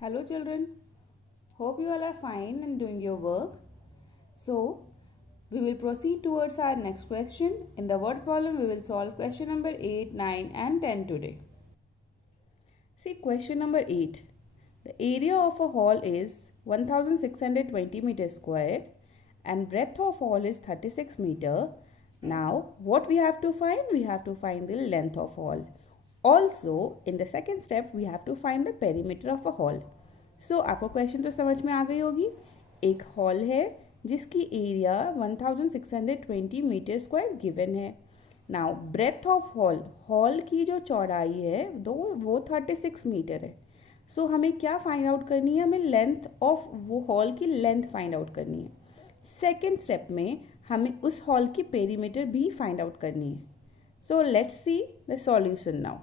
Hello children, hope you all are fine and doing your work. So, we will proceed towards our next question. In the word problem, we will solve question number 8, 9 and 10 today. See question number 8. The area of a hall is 1620 meter square and breadth of hall is 36 meter. Now, what we have to find? We have to find the length of hall. Also, in the second step, we have to find the perimeter of a hall. So, आपको question तो समझ में आ गई होगी. एक hall है जिसकी area 1620 metre square given है. नाउ ब्रेथ ऑफ हॉल की जो चौड़ाई है वो 36 मीटर है. सो हमें क्या फाइंड आउट करनी है? हमें लेंथ ऑफ वो हॉल की लेंथ फाइंड आउट करनी है. सेकेंड स्टेप में हमें उस हॉल की पेरीमीटर भी फाइंड आउट करनी है. सो let's see the solution now.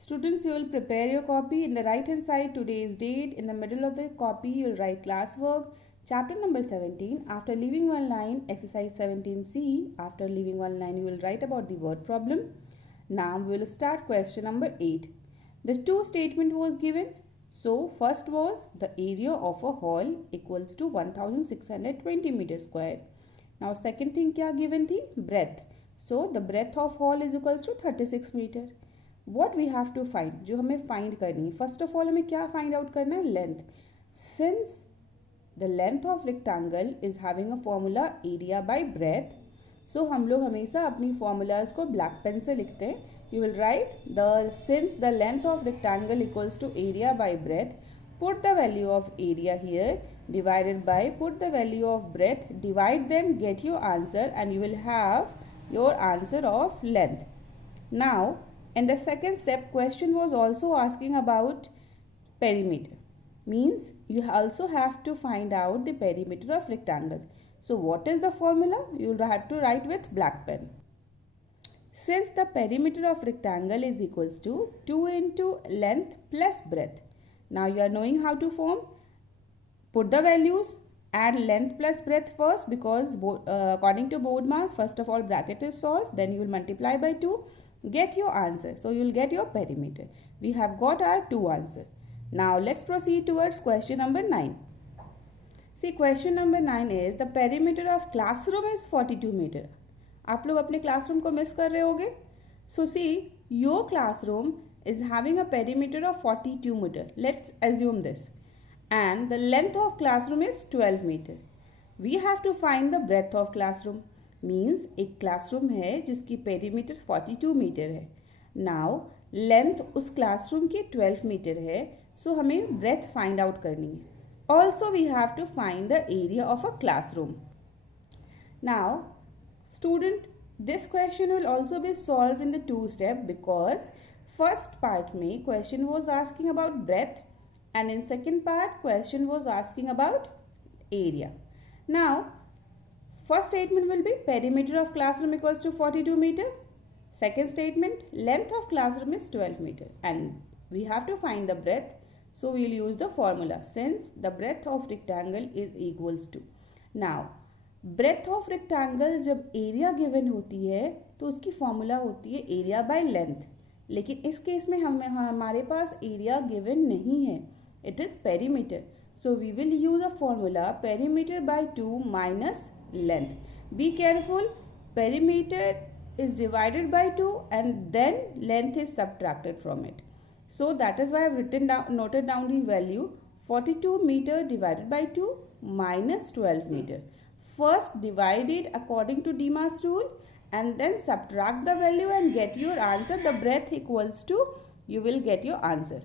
Students, you will prepare your copy. In the right hand side, today's date. In the middle of the copy, you will write classwork. Chapter number 17. After leaving one line, exercise 17C. After leaving one line, you will write about the word problem. Now, we will start question number 8. The two statement was given. So, first was the area of a hall equals to 1620 meter square. Now, second thing क्या given थी? Breadth. So, the breadth of hall is equals to 36 meter. What we have to find, जो हमें find करनी है, first of all हमें क्या find out करना है? Length. Since the length of rectangle is having a formula area by breadth, so हम लोग हमेशा अपनी formulas को black pen से लिखते हैं. You will write since the length of rectangle equals to area by breadth, put the value of area here divided by put the value of breadth, divide them, get your answer, and you will have your answer of length. Now in the second step, question was also asking about perimeter. Means you also have to find out the perimeter of rectangle. So what is the formula? You will have to write with black pen. Since the perimeter of rectangle is equals to 2 into length plus breadth. Now you are knowing how to form. Put the values, add length plus breadth first because according to board marks, first of all bracket is solved, then you will multiply by 2. Get your answer. So you will get your perimeter. We have got our two answer. Now let's proceed towards question number 9. See question number 9 is the perimeter of classroom is 42 meter. आप लोग अपने classroom को miss कर रहे होगे. So see your classroom is having a perimeter of 42 meter. Let's assume this. And the length of classroom is 12 meter. We have to find the breadth of classroom. Means एक classroom है जिसकी perimeter 42 metre है. Now length उस classroom की 12 metre है. सो हमें breath find out करनी है. Also we have to find the area of a classroom. Now student this question will also be solve in the two step because first part में question was asking about breadth and in second part question was asking about area. Now first statement will be perimeter of classroom equals to 42 meter. Second statement length of classroom is 12 meter and we have to find the breadth, so we will use the formula since the breadth of rectangle is equals to. Now breadth of rectangle जब area given होती है तो उसकी formula होती है area by length, लेकिन इस case में हमारे पास area given नहीं है. It is perimeter. So we will use a formula perimeter by 2 minus length. Be careful. Perimeter is divided by 2 and then length is subtracted from it. So that is why I have noted down the value 42 meter divided by 2 minus 12 meter. First divide it according to Demas rule and then subtract the value and get your answer. The breadth equals to, you will get your answer.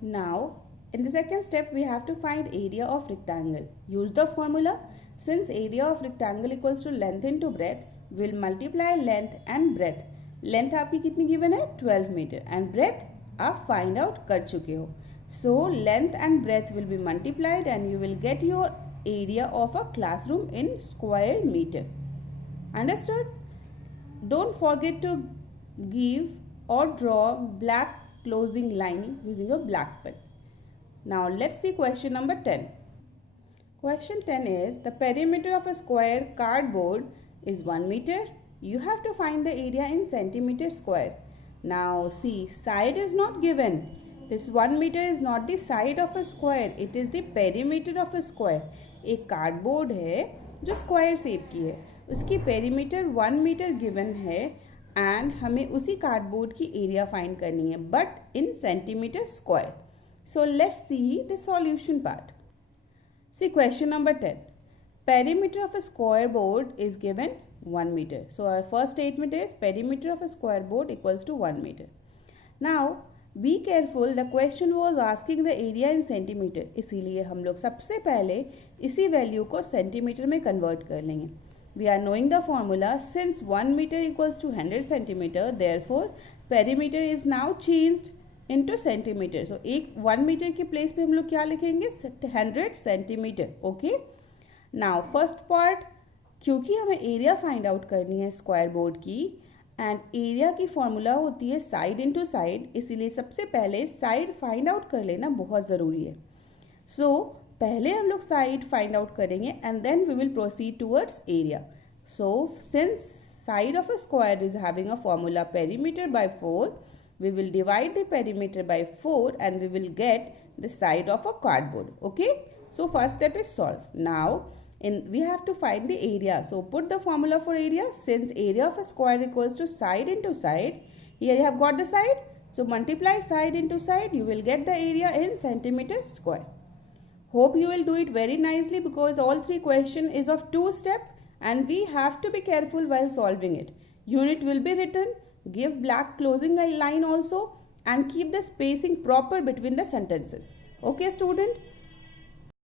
Now in the second step we have to find area of rectangle. Use the formula. Since area of rectangle equals to length into breadth, we will multiply length and breadth. Length आपकी कितनी given है? 12 meter and breadth आप find out कर चुके हो. So length and breadth will be multiplied and you will get your area of a classroom in square meter. Understood? Don't forget to give or draw black closing line using a black pen. Now let's see question number 10. Question 10 is the perimeter of a square cardboard is 1 meter. You have to find the area in centimeter square. Now see, side is not given. This 1 meter is not the side of a square, it is the perimeter of a square. एक cardboard है जो square shape की है, उसकी perimeter 1 metre given है and हमें उसी cardboard की एरिया फाइंड करनी है but in centimetre square. So let's see the solution part. See question number 10. Perimeter of a square board is given 1 meter. So our first statement is perimeter of a square board equals to 1 meter. Now be careful, the question was asking the area in centimeter. इसीलिए हम लोग सबसे पहले इसी value को centimetre में convert कर लेंगे. We are knowing the formula, since 1 meter equals to 100 centimeter, therefore perimeter is now changed into centimeter. So एक 1 meter की प्लेस पे हम लोग क्या लिखेंगे, 100 centimeter. Okay. Now first part, क्योंकि हमें एरिया फाइंड आउट करनी है स्क्वायर बोर्ड की एंड एरिया की फॉर्मूला होती है साइड इनटू साइड, इसीलिए सबसे पहले साइड फाइंड आउट कर लेना बहुत ज़रूरी है. सो पहले हम लोग साइड फाइंड आउट करेंगे and then we will proceed towards area. So since side of a square is having a formula perimeter by 4, we will divide the perimeter by 4 and we will get the side of a cardboard. Okay, so first step is solve. Now we have to find the area, so put the formula for area. Since area of a square equals to side into side, here you have got the side, so multiply side into side, you will get the area in centimeter square. Hope you will do it very nicely because all three question is of 2 steps and we have to be careful while solving it. Unit will be written, give black closing line also and keep the spacing proper between the sentences. Okay student.